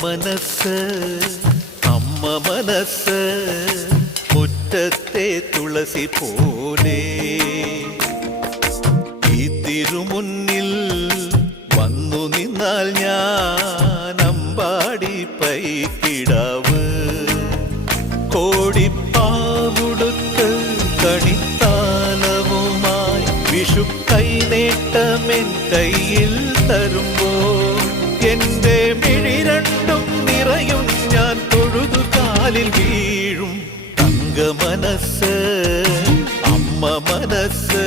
മനസ്സ് അമ്മ മനസ്സ് മുറ്റത്തെ തുളസി പോലെ ഈ തിരുമുന്നിൽ വന്നു നിന്നാൽ ഞാൻ അമ്പാടി പൈക്കിടാവ് കോടിപ്പാവുടുത്ത് കണിത്താലവുമായി വിഷു കൈനേട്ടമെൻ കയ്യിൽ തരുമ്പോൾ എന്റെ മിഴി രണ്ടും നിറയും ഞാൻ തൊഴുതു കാലിൽ വീഴും തങ്ക മനസ്സ് അമ്മ മനസ്സ്